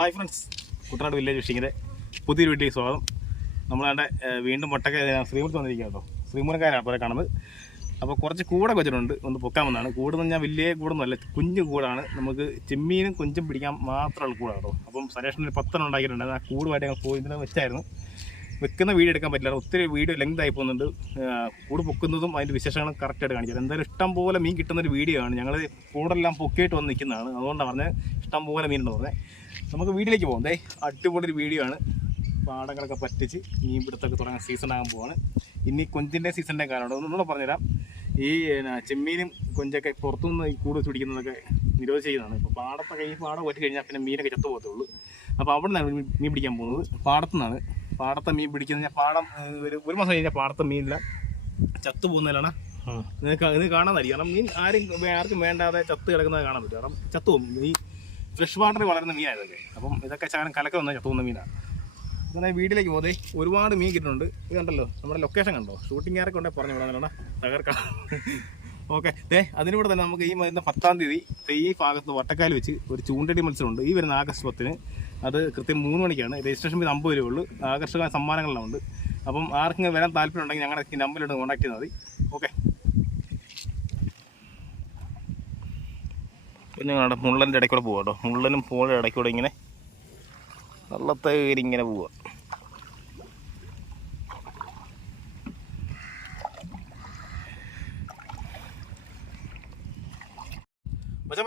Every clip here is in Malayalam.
ഹായ് ഫ്രണ്ട്സ് കുട്ടനാട് വില്ലേജ് ഫിഷിങ്ങിന്റെ പുതിയൊരു വീട്ടിലേക്ക് സ്വാഗതം. നമ്മളവിടെ വീണ്ടും മുട്ടക്ക ശ്രീമുഖത്ത് വന്നിരിക്കുക കേട്ടോ. ശ്രീമുഖക്കാരാണ് പോലെ കാണുന്നത്. അപ്പോൾ കുറച്ച് കൂടെ കൊച്ചിട്ടുണ്ട് ഒന്ന് പൊക്കാൻ വന്നതാണ് കൂടെന്ന് പറഞ്ഞാൽ വലിയ കൂടൊന്നുമല്ല കുഞ്ഞ് കൂടാണ്. നമുക്ക് ചെമ്മീനും കുഞ്ചും പിടിക്കാൻ മാത്രമുള്ള കൂടാണ് കേട്ടോ. അപ്പം സരേഷന് ഒരു പത്തെണ്ണം ഉണ്ടാക്കിയിട്ടുണ്ട്. ആ കൂടുമായിട്ട് ഞങ്ങൾ പോയി വെച്ചായിരുന്നു. വെക്കുന്ന വീഡിയോ എടുക്കാൻ പറ്റില്ല. ഒത്തിരി വീഡിയോ ലെങ്ത് ആയി പോകുന്നുണ്ട്. കൂട് പൊക്കുന്നതും അതിന്റെ വിശേഷങ്ങളും കറക്റ്റായിട്ട് കാണിച്ചത് എന്തായാലും ഇഷ്ടം പോലെ മീൻ കിട്ടുന്നൊരു വീഡിയോ ആണ്. ഞങ്ങൾ കൂടെല്ലാം പൊക്കിയിട്ട് വന്ന് നിൽക്കുന്നതാണ്. അതുകൊണ്ടാണ് പറഞ്ഞത് ഇഷ്ടം പോലെ മീനുണ്ട് പറഞ്ഞത്. നമുക്ക് വീട്ടിലേക്ക് പോകാം ദേ അടിപൊളി ഒരു വീഡിയോ ആണ്. പാടങ്ങളൊക്കെ പറ്റിച്ച് മീൻ പിടുത്തൊക്കെ തുടങ്ങാൻ സീസൺ ആകാൻ പോവാണ്. ഇനി കൊഞ്ചിന്റെ സീസണിന്റെ കാലമാണ് ഒന്നുകൂടെ പറഞ്ഞുതരാം. ഈ ചെമ്മീനും കൊഞ്ചൊക്കെ പുറത്തുനിന്ന് ഈ കൂട് പിടിക്കുന്നതൊക്കെ നിരോധനം ചെയ്യുന്നതാണ്. ഇപ്പോൾ പാടത്തൊക്കെ ഈ പാടം ഒറ്റ കഴിഞ്ഞാൽ പിന്നെ മീനൊക്കെ ചത്തു പോകത്തുള്ളൂ അപ്പോൾ അവിടെ നിന്നാണ് മീൻ- പിടിക്കാൻ പോകുന്നത്. പാടത്തു നിന്നാണ് പാടത്തെ മീൻ പിടിക്കുന്ന പാടം ഒരു ഒരു മാസം കഴിഞ്ഞാൽ പാടത്തെ മീനില്ല. ചത്തു പോകുന്നതിലാണ്. നിങ്ങൾക്ക് ഇത് കാണാൻ കാരണം മീൻ ആരും ആർക്കും വേണ്ടാതെ ചത്ത് കിടക്കുന്നത് കാണാൻ പറ്റും. കാരണം ചത്തു പോകും. ഈ ഫ്രഷ് വാട്ടറിൽ വളരുന്ന മീനാണ് ഇതൊക്കെ അപ്പം ഇതൊക്കെ ചാനം കലക്ക വന്ന് തോന്നുന്ന മീനാണ്. ഞാൻ വീട്ടിലേക്ക് പോകുന്നത് ഒരുപാട് മീൻ കിട്ടുന്നുണ്ട് ഇത് കണ്ടല്ലോ നമ്മുടെ ലൊക്കേഷൻ കണ്ടോ? ഷൂട്ടിംഗ് ആരൊക്കെ ഉണ്ടെങ്കിൽ പറഞ്ഞു വിടാൻ തകർക്കാം ഓക്കെ ദേ അതിനൂടെ തന്നെ നമുക്ക് ഈ വരുന്ന പത്താം തീയതി തെയ്യ ഭാഗത്ത് വട്ടക്കാൽ വെച്ച് ഒരു ചൂണ്ടടി മത്സരമുണ്ട്. ഈ വരുന്ന ആഗസ്റ്റ് പത്തിന് അത് കൃത്യം മൂന്ന് മണിക്കാണ്. രജിസ്ട്രേഷൻ ഫീസ് അമ്പത് രൂപ ഉള്ളൂ. ആകർഷക സമ്മാനങ്ങളെല്ലാം ഉണ്ട്. അപ്പം ആർക്കെങ്കിലും വരാൻ താല്പര്യം ഉണ്ടെങ്കിൽ ഞങ്ങളുടെ നമ്പറിലോട്ട് കോൺടാക്ട് ചെയ്താൽ മതി. ഓക്കെ പിന്നെ ഞങ്ങളുടെ മുള്ളന്റെ ഇടയ്ക്കൂടെ പോവാം കേട്ടോ മുള്ളനും പോളുടെ ഇടയ്ക്കൂടെ ഇങ്ങനെ നല്ല തേരി ഇങ്ങനെ പോവുക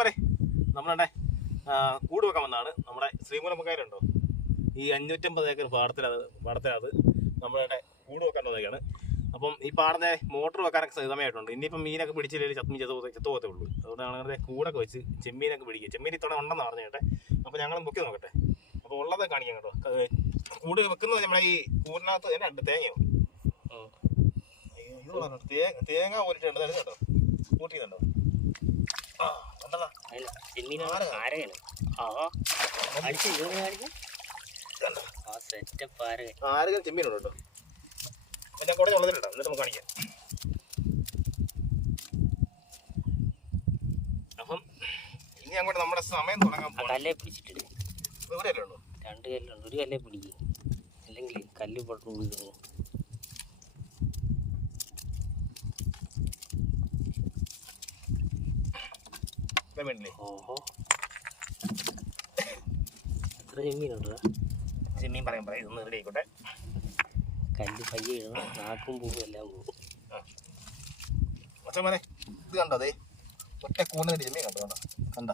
പറയേ നമ്മളുടെ കൂട് വെക്കാൻ വന്നതാണ്. നമ്മുടെ ശ്രീമൂലമ്പക്കാരുണ്ടോ ഈ അഞ്ഞൂറ്റമ്പത് ഏക്കർ പാടത്തിലത് പാടത്തിലത് നമ്മളുടെ കൂട് വെക്കാൻ വന്നതൊക്കെയാണ് അപ്പം ഈ പാടത്തെ മോട്ടർ വെക്കാനൊക്കെ സമയമായിട്ടുണ്ട്. ഇനിയിപ്പം മീനൊക്കെ പിടിച്ചില്ലെങ്കിൽ ചത്തുമീൻ ചത്തു പോകത്തേ ചത്തു പോകത്തേ ഉള്ളൂ. അതുകൊണ്ടാണ് അങ്ങനെ കൂടൊക്കെ വെച്ച് ചെമ്മീനൊക്കെ പിടിക്കുക. ചെമ്മീൻ ഇത്തവണ ഉണ്ടെന്ന് പറഞ്ഞു കേട്ടെ. അപ്പോൾ ഞങ്ങളും പൊക്കി നോക്കട്ടെ. അപ്പോൾ ഉള്ളത് കാണിക്കാം കേട്ടോ. കൂട് വെക്കുന്നത് നമ്മുടെ ഈ കൂടിനകത്ത് തന്നെ ഉണ്ട് തേങ്ങയോ. തേങ്ങ ഊരിട്ടുണ്ട്. ഇത് കേട്ടോ. കൂട്ടിയിട്ടുണ്ടോ. ആ ആരെങ്കിലും ചെമ്മീനുണ്ടോ കേട്ടോ. എല്ലാം കുറച്ച് ഉള്ളതിലുണ്ടോ എന്നിട്ട് നമുക്ക് കാണിക്കാം. അപ്പം ഇനി അങ്ങോട്ട് നമ്മുടെ സമയം തുടങ്ങാൻ കല്ലേ പിടിച്ചിട്ടിട്ട് ഇവിടെയല്ലേ ഉള്ളൂ രണ്ട് കല്ലുണ്ട്. ഒരു കല്ലേ പിടിക്കും. അല്ലെങ്കിൽ കല്ല് പൊട്ടു വീഴുന്നു വേണ്ടില്ലേ ഓഹോ. എത്ര ചെമ്മീനുണ്ടോ? ചെമ്മീൻ പറയാൻ പറയാം ഇതൊന്ന് റെഡി ആയിക്കോട്ടെ. കല്ല് പയ്യെ ഇടണം നാക്കും പൂവും എല്ലാം പോകും ഇത് കണ്ടോ അതെ ഒറ്റ കൂണിന്റെ ചെമ്മീൻ കണ്ടോ? കണ്ടോ? കണ്ട?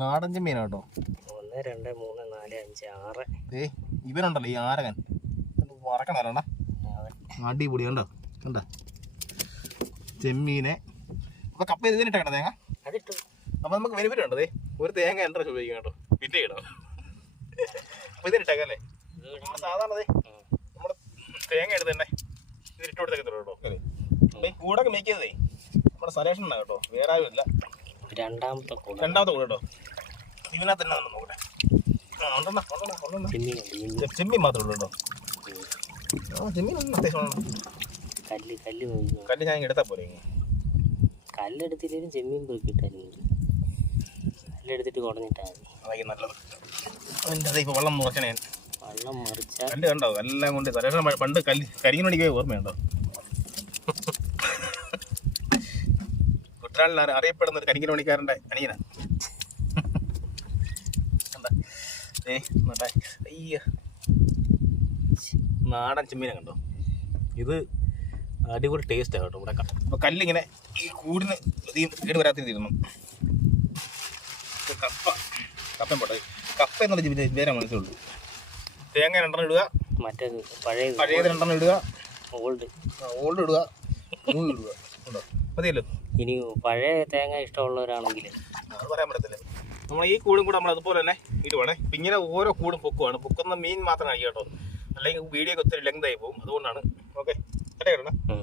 നാടൻ ചെമ്മീനാ കേട്ടോ. ഒന്ന് രണ്ട് മൂന്ന് നാല് അഞ്ച് ആറ്. ഏ ഇവനുണ്ടല്ലോ ഈ ആരകൻ. വറക്കണല്ലോണ്ട അതെ അടിപൊളി കണ്ടോ? കണ്ട? ചെമ്മീനെ. അപ്പൊ കപ്പ ഇതിനിട്ട് കേട്ടോ തേങ്ങ? അതിട്ടു. അപ്പൊ നമുക്ക് ബെനിഫിറ്റ് ഉണ്ടോ ഒരു തേങ്ങ എണ്ണ ഉപയോഗിക്കാം കേട്ടോ. പിന്നെ ഇടാം അപ്പൊ ഇതിനിട്ടേക്കല്ലേ നമ്മുടെ സാധാരണ ദേ നമ്മുടെ തേങ്ങ എടുത്ത് കൊടുത്തേക്കത്തുള്ളൂ കേട്ടോ. ഈ കൂടൊക്കെ മേക്കുന്നതേ നമ്മുടെ സലേഷൻ ഉണ്ടാ കേട്ടോ? വേറെ രണ്ടാമത്തെ കൂടെ. രണ്ടാമത്തെ കൂടെ കേട്ടോ. ഇതിനകത്ത് തന്നെ ഉണ്ട് നോക്കട്ടെ. ആ ചെമ്മീൻ മാത്രമേ ഉള്ളൂ കേട്ടോ. കല്ല് കല്ല് കല്ല് ഞാൻ കല്ലെടുത്തില്ലേലും ചെമ്മീൻ പെറുക്കിട്ടായിരുന്നു കല്ലെടുത്തിട്ട് കുടഞ്ഞിട്ടാ മതി. നല്ലത്. ഇപ്പോൾ വെള്ളം മുറക്കണേ വെള്ളം മറിച്ചാൽ കല്ല് കണ്ടോ? എല്ലാം കൊണ്ട് സലേഷൻ പണ്ട് കല്ല് കരിങ്ങിന് ഓർമ്മയുണ്ടോ? കുട്ടനാളിൽ അറിയപ്പെടുന്ന ഒരു കരിങ്ങിന് മണിക്കാരന്റെ അനിയനാ. കണ്ടാ? ഏ നോട്ടെ അയ്യ. നാടൻ ചെമ്മീനെ കണ്ടോ? ഇത് അടിപൊളി ടേസ്റ്റാണ് കേട്ടോ ഇവിടെ അപ്പോൾ കല്ലിങ്ങനെ ഈ കൂടിന് അധികം കേട് വരാത്ത രീതിയിരുന്നു കപ്പ. കപ്പ പോട്ടെ കപ്പ എന്നുള്ള ജീവിതം വേറെ മനസ്സിലുള്ളൂ. തേങ്ങ രണ്ടെണ്ണം ഇടുക. മറ്റേത് പഴയ പഴയത് രണ്ടെണ്ണം ഇടുക. ഓൾഡ് ഓൾഡ് ഇടുക. മൂന്ന് ഇടുക. ഉണ്ടോ? മതിയല്ലോ. ഇനി പഴയ തേങ്ങ ഇഷ്ടമുള്ളവരാണെങ്കിൽ. അത് പറയാൻ പറ്റത്തില്ല. നമ്മൾ ഈ കൂടും കൂടെ നമ്മൾ അതുപോലെ തന്നെ ഇടുവാണേ. ഇപ്പം ഇങ്ങനെ ഓരോ കൂടും പൊക്കുവാണ്. പൊക്കുന്ന മീൻ മാത്രം കഴിക്കുക കേട്ടോ. അല്ലെങ്കിൽ വീഡിയോ ഒക്കെ ഒത്തിരി ലെങ്ത് ആയി പോകും. അതുകൊണ്ടാണ്. ഓക്കെ കേട്ടോ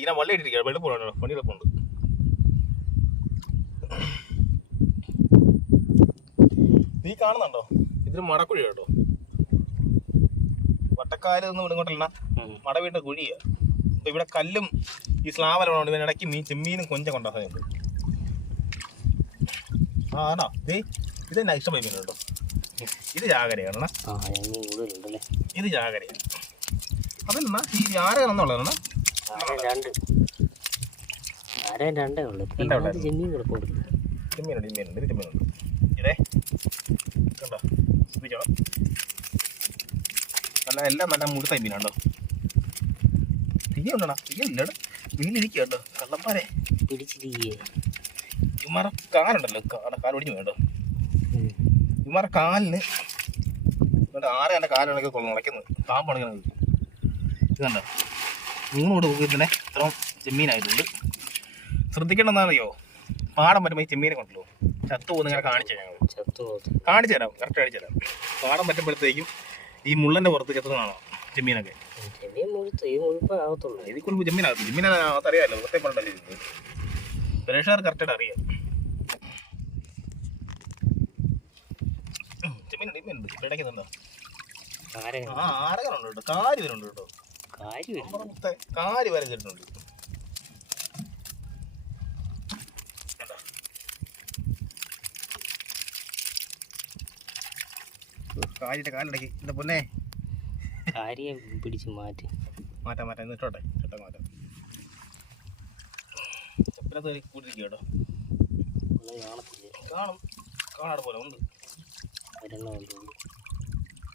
ഇതിനെ വള്ളി ഇട്ടിരിക്കുക വെളുപ്പാണ് പണിയെടുപ്പുണ്ട് നീ കാണുന്നുണ്ടോ? ഇതിന് മടക്കുഴി കേട്ടോ. വട്ടക്കാൽ ഒന്നും ഇങ്ങോട്ടല്ല. മടവീട്ട മട വീട്ട് കുഴിയാ. അപ്പൊ ഇവിടെ കല്ലും ഈ സ്ലാവെല്ലാം ഇതിനിടയ്ക്ക് മീൻ ചെമ്മീനും കൊഞ്ചം കൊണ്ടുണ്ട് ആ ആണോ നീ ഇത് തന്നെ ഇഷ്ടമായി മീൻ കേട്ടോ. ഇത് ജാഗരയാണ് ഇത് ജാഗരയാണ്. അതെന്നാ? ഈ ആരേം രണ്ട്. ആരേം രണ്ടേ ഉള്ളു. ചെമ്മീൻ കിടപ്പുണ്ട് ചെമ്മീനുണ്ട് ചെമ്മീനുണ്ട് ഇത് ചെമ്മീനുണ്ട് ഇതേ. കണ്ടോ? ശ്രദ്ധിച്ചോ നല്ല എല്ലാം നല്ല മുഴുത്ത മീനാണ്ടോ തീയുണ്ടോ തീയില്ലട മീനിരിക്കുക കേട്ടോ. കള്ളപ്പാരെ പിടിച്ചിരിക്കേ. ഇമാറ കാലുണ്ടല്ലോ. കാല കാലൊടിഞ്ഞു വേണ്ടോ ഇമാറ കാലിന് ആരെ എന്റെ കാലുണക്കി കൊള്ളണം ഉണക്കുന്നത് പാമ്പ് ഉണക്കുന്നത് ഇത് കണ്ടോ? മൂന്ന് കൂടെ തന്നെ ഇത്രയും ചെമ്മീനായിട്ടുണ്ട് ശ്രദ്ധിക്കേണ്ടതെന്നറിയോ പാടം പറ്റുമ്പോൾ ഈ ചെമ്മീനെ കൊണ്ടല്ലോ ചത്തു പോകുന്ന ഇങ്ങനെ കാണിച്ചു ഞങ്ങൾ ചത്തു കാണിച്ചു തരാം. കറക്റ്റ് കാണിച്ചു തരാം. പാടം പറ്റുമ്പോഴത്തേക്കും ഈ മുള്ളന്റെ പുറത്ത് ചെത്തുന്നതാണോ ചെമ്മീനൊക്കെ? ഇതിൽ കൊണ്ട് ചെമ്മീനകത്ത്. ചെമ്മീനകത്ത് അറിയാമല്ലോ പ്രത്യേകം പറഞ്ഞില്ല പ്രേക്ഷകർ കറക്റ്റായിട്ട് അറിയാം. ചെമ്മീനുണ്ട് ചെമ്മീനുണ്ട്. ഇടയ്ക്കുന്നുണ്ടോ ആരകനുണ്ട് കേട്ടോ? കാരി വരുന്നുണ്ട് കേട്ടോ. കാരി വരഞ്ഞിട്ടുണ്ട് എന്റെ പൊന്നെ? കാര്യം പിടിച്ച് മാറ്റി. ചെപ്പിനകത്ത് കേട്ടോ. ഒന്നും കാണത്തില്ല. കാണും. കാണാട് പോലെ ഉണ്ട്.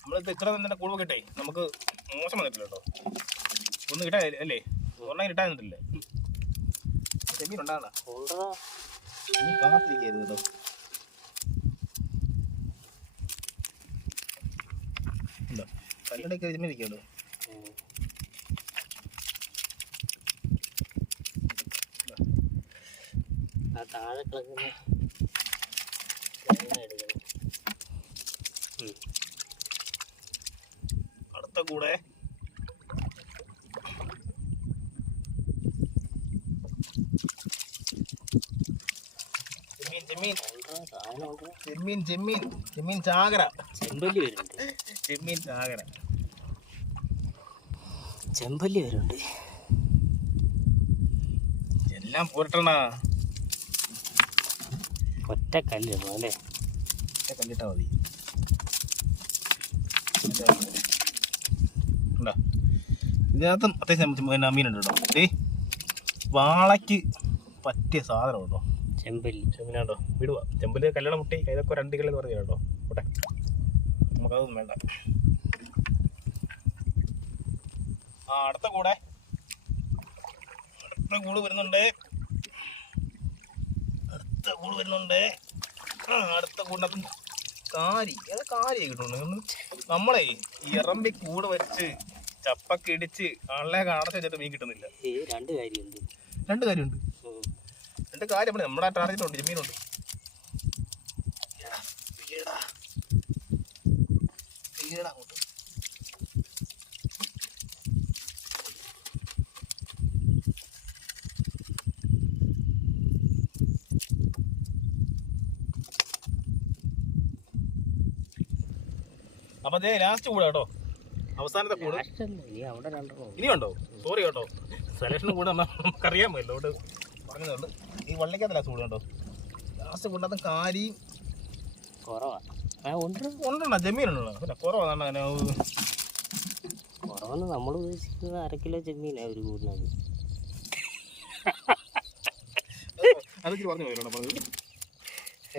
നമ്മളിത് ഇത്ര തന്നെ കിട്ടേ നമുക്ക് മോശം വന്നിട്ടില്ല കേട്ടോ ഒന്നും കിട്ടാ അല്ലേ ഒരെണ്ണം കിട്ടാൻ നിന്നിട്ടില്ലേ ചെമ്മീൻ ഉണ്ടാകുന്ന കൊണ്ടുവാ നീ കാത്തിരിക്കരുത് കേട്ടോ ഉണ്ടോ കല്ലടയ്ക്ക് ചെമ്മീൻ ഇരിക്കുന്നുണ്ടോ താഴെ കിടക്കുന്ന അടുത്ത കൂടെ. ചെമ്മീൻ ചെമ്മീൻ ചെമ്മീൻ ചാകര. ചെമ്പല്ലി വരുന്നുണ്ട്. ചെമ്മീൻ ചാകര. ചെമ്പല്ലി വരുന്നുണ്ട്. എല്ലാം പോരട്ടണ ഒറ്റ കല്ലിടണം അല്ലേ? കല്ലിട്ടാ മതി. ഇതിനകത്തും അത്യാവശ്യം മീൻ ഉണ്ട് കേട്ടോ. ഏ വാളയ്ക്ക് പറ്റിയ സാധനം കേട്ടോ ചെമ്പല്ലി. ചെമ്പിനാട്ടോ വിടുക ചെമ്പൽ കല്യാണം മുട്ടി കൈതൊക്കെ രണ്ട് കിലോ പറഞ്ഞു കേട്ടോ. കൂട്ടെ നമുക്കതൊന്നും വേണ്ട. ആ അടുത്ത കൂടെ. അടുത്ത കൂട് വരുന്നുണ്ട്. അടുത്ത കൂട് വരുന്നുണ്ട്. അടുത്ത കൂടിനകത്ത് കാരി. ഏതാ കാരിയെ കിട്ടുന്നു നമ്മളെ ഇറമ്പി കൂട് വെച്ച് ചപ്പൊക്കെ ഇടിച്ച് ആളെ കാണത്തെ വെച്ചിട്ട് മീൻ കിട്ടുന്നില്ല. രണ്ട് കാര്യമുണ്ട്. രണ്ട് കാര്യമുണ്ട്. രണ്ട് കാര്യം നമ്മുടെ ടാർഗറ്റുണ്ട് ഉണ്ട് അങ്ങോട്ട്. അപ്പൊ ദേ ലാസ്റ്റ് കൂടാട്ടോ കേട്ടോ. അവസാനത്തെ കൂട്. ഇനിയുണ്ടോ? സോറി കേട്ടോ. സെലക്ഷൻ കൂടെ നമുക്കറിയാമല്ലോ. അവിടെ പറഞ്ഞതുകൊണ്ട്. ഈ വള്ളിക്കകത്ത് ലാസ്റ്റ് കൂടെ കേട്ടോ ലാസ്റ്റ് കൂടാത്ത കാരി. കുറവാ. ആ ഉണ്ട്. ഉണ്ടോ ജമീനുണ്ടോ? പിന്നെ കുറവാണ് അങ്ങനെ കുറവെന്ന് നമ്മൾ ഉദ്ദേശിക്കുന്നത് അര കിലോ ഒരു കൂടുന്നത് അതൊക്കെ പറഞ്ഞു പോയല്ലോ പറഞ്ഞത്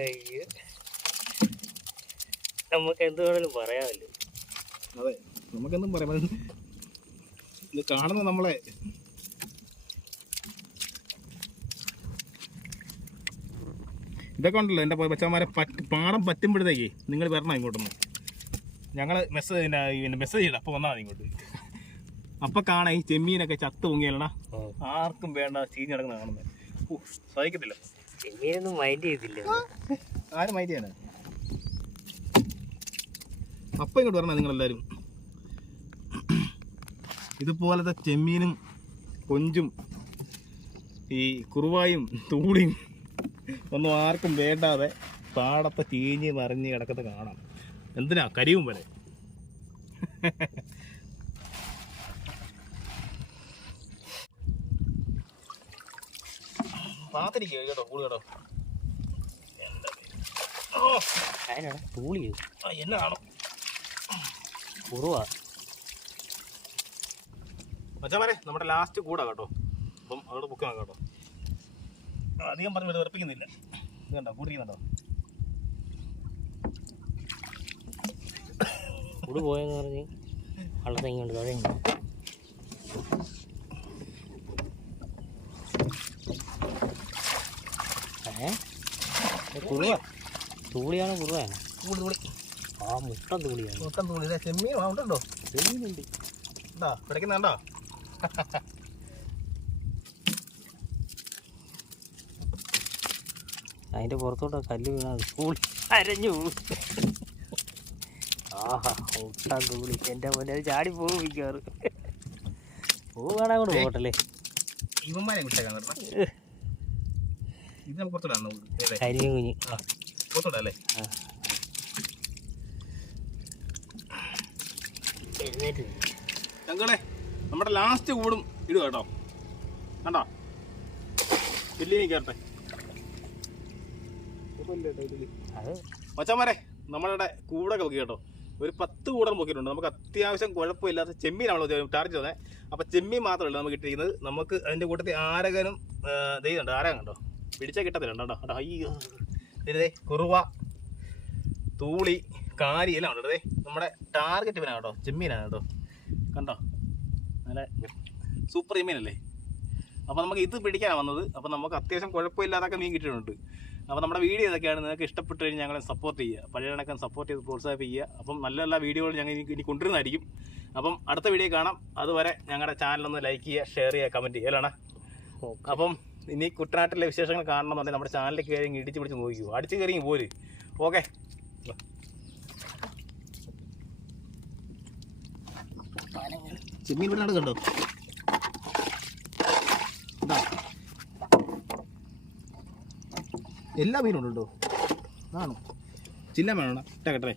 അയ്യോ. നമുക്ക് എന്ത് വേണേലും പറയാമല്ലോ. അതെ. നമുക്കെന്തും പറയാം. ഇത് കാണുന്ന നമ്മളെ ഇതൊക്കെ ഉണ്ടല്ലോ എന്റെ പച്ചമാരെ പറ്റ് പാടം പറ്റുമ്പോഴത്തേക്ക് നിങ്ങൾ വരണം ഇങ്ങോട്ടൊന്ന്. ഞങ്ങൾ മെസ്സേജ് പിന്നെ മെസ്സേജ് ചെയ്യണം അപ്പോൾ വന്നാൽ മതി ഇങ്ങോട്ട്. അപ്പം കാണാം ഈ ചെമ്മീനൊക്കെ ചത്ത് പൊങ്ങിയല്ലടാ. ആർക്കും വേണ്ട ചീഞ്ഞ് കിടക്കുന്ന കാണുന്നത് ഓ സഹിക്കത്തില്ല. ചെമ്മീനൊന്നും മൈൻഡ് ചെയ്തില്ല ആരും മൈൻഡ് ചെയ്യണേ അപ്പം ഇങ്ങോട്ട് വരണം നിങ്ങളെല്ലാവരും ഇതുപോലത്തെ ചെമ്മീനും കൊഞ്ചും ഈ കുറുവായും തൂളിയും ഒന്നും ആർക്കും വേണ്ടാതെ പാടത്തെ ചീഞ്ഞ് മറിഞ്ഞ് കിടക്കത്ത് കാണാം. എന്തിനാ? കരിയും വരെ. കാത്തിരിക്കോ കേട്ടോ കൂട് എന്താ എന്നാ തൂളി എന്നാണോ? കുറുവാ. മച്ചാമാരെ നമ്മുടെ ലാസ്റ്റ് കൂടാ കേട്ടോ. അപ്പം അതോട് ബുക്ക് നോക്കാം കേട്ടോ. അധികം പറഞ്ഞു വെറുപ്പിക്കുന്നില്ല. ഇത് കണ്ടോ? കൂടിക്കുന്നുണ്ടോ കൂട് പോയെന്ന് പറഞ്ഞ് വള്ളത്തെ ഇങ്ങോട്ട് താഴെ ഏ? കുറുവ. തൂളിയാണോ കുറുവയാണോ കൂടി കൂടി ആ മുട്ടൻ തൂളിയാണ്. മൊത്തം തൂളി. ചെമ്മീൻ ഉണ്ടോ ചെമ്മീനുണ്ട്. എന്താ പിടയ്ക്കുന്നുണ്ടോ അതിന്റെ പുറത്തോട്ട് കല്ല് വീണത് തൂളി അരഞ്ഞു ആഹാ മുട്ടൻ തൂളി എന്റെ മുന്നേ ചാടി പോകും മിക്കാറ് പോവുകയാണെങ്കിൽ അങ്ങോട്ട് പോകട്ടല്ലേ കരിമീൻ കുഞ്ഞ്. എഴുന്നേറ്റ് നമ്മുടെ ലാസ്റ്റ് കൂടും. ഇടുക കേട്ടോ. കണ്ടോ? വലിയ കേട്ടെ അത് മച്ചാമാരെ നമ്മളുടെ കൂടൊക്കെ പൊക്കി കേട്ടോ. ഒരു പത്ത് കൂടം പൊക്കിയിട്ടുണ്ട്. നമുക്ക് അത്യാവശ്യം കുഴപ്പമില്ലാത്ത ചെമ്മീനാണല്ലോ ടാർജ് തന്നെ അപ്പോൾ ചെമ്മീൻ മാത്രമല്ല നമുക്ക് കിട്ടിയിരിക്കുന്നത്. നമുക്ക് അതിന്റെ കൂട്ടത്തിൽ ആരകനും ദൈവമുണ്ട് ആരകം കണ്ടോ? പിടിച്ചാൽ കിട്ടത്തില്ല. കേട്ടോ അയ്യോ. ഇതേ കുറുവ തൂളി കാരി എല്ലാം ഉണ്ട്. നമ്മുടെ ടാർഗറ്റ് പിന്നെ കേട്ടോ. ചെമ്മീനാണ് കേട്ടോ. കണ്ടോ? നല്ല സൂപ്പർ ഇമീനല്ലേ അപ്പോൾ നമുക്ക് ഇത് പിടിക്കാൻ വന്നത്. അപ്പോൾ നമുക്ക് അത്യാവശ്യം കുഴപ്പമില്ലാതൊക്കെ മീൻ കിട്ടിയിട്ടുണ്ട്. അപ്പോൾ നമ്മുടെ വീഡിയോ ഇതൊക്കെയാണ് നിങ്ങൾക്ക് ഇഷ്ടപ്പെട്ട് കഴിഞ്ഞാൽ ഞങ്ങളെ സപ്പോർട്ട് ചെയ്യുക. പഴയ കണക്കാൻ സപ്പോർട്ട് ചെയ്ത് പ്രോത്സാഹിപ്പിക്കുക. അപ്പം നല്ല നല്ല വീഡിയോകൾ ഞങ്ങൾ ഇനി കൊണ്ടുവരുന്നതായിരിക്കും. അപ്പം അടുത്ത വീഡിയോ കാണാം. അതുവരെ ഞങ്ങളുടെ ചാനലൊന്ന് ലൈക്ക് ചെയ്യുക ഷെയർ ചെയ്യുക കമന്റ് ചെയ്യുക. അല്ലാണ് അപ്പം ഇനി കുട്ടനാട്ടിലെ വിശേഷങ്ങൾ കാണണമെന്നുണ്ടെങ്കിൽ നമ്മുടെ ചാനലിൽ കയറി ഇടിച്ച് പിടിച്ച് നോക്കിക്കോ. അടിച്ച് കയറി പോര്. ഓക്കെ ചെമ്മീൻ ഇവിടെ കണ്ടോ എല്ലാ മീനും ഉണ്ടോ കേട്ടോ. ആണോ ചില്ല വേണോ? ഇട്ടേ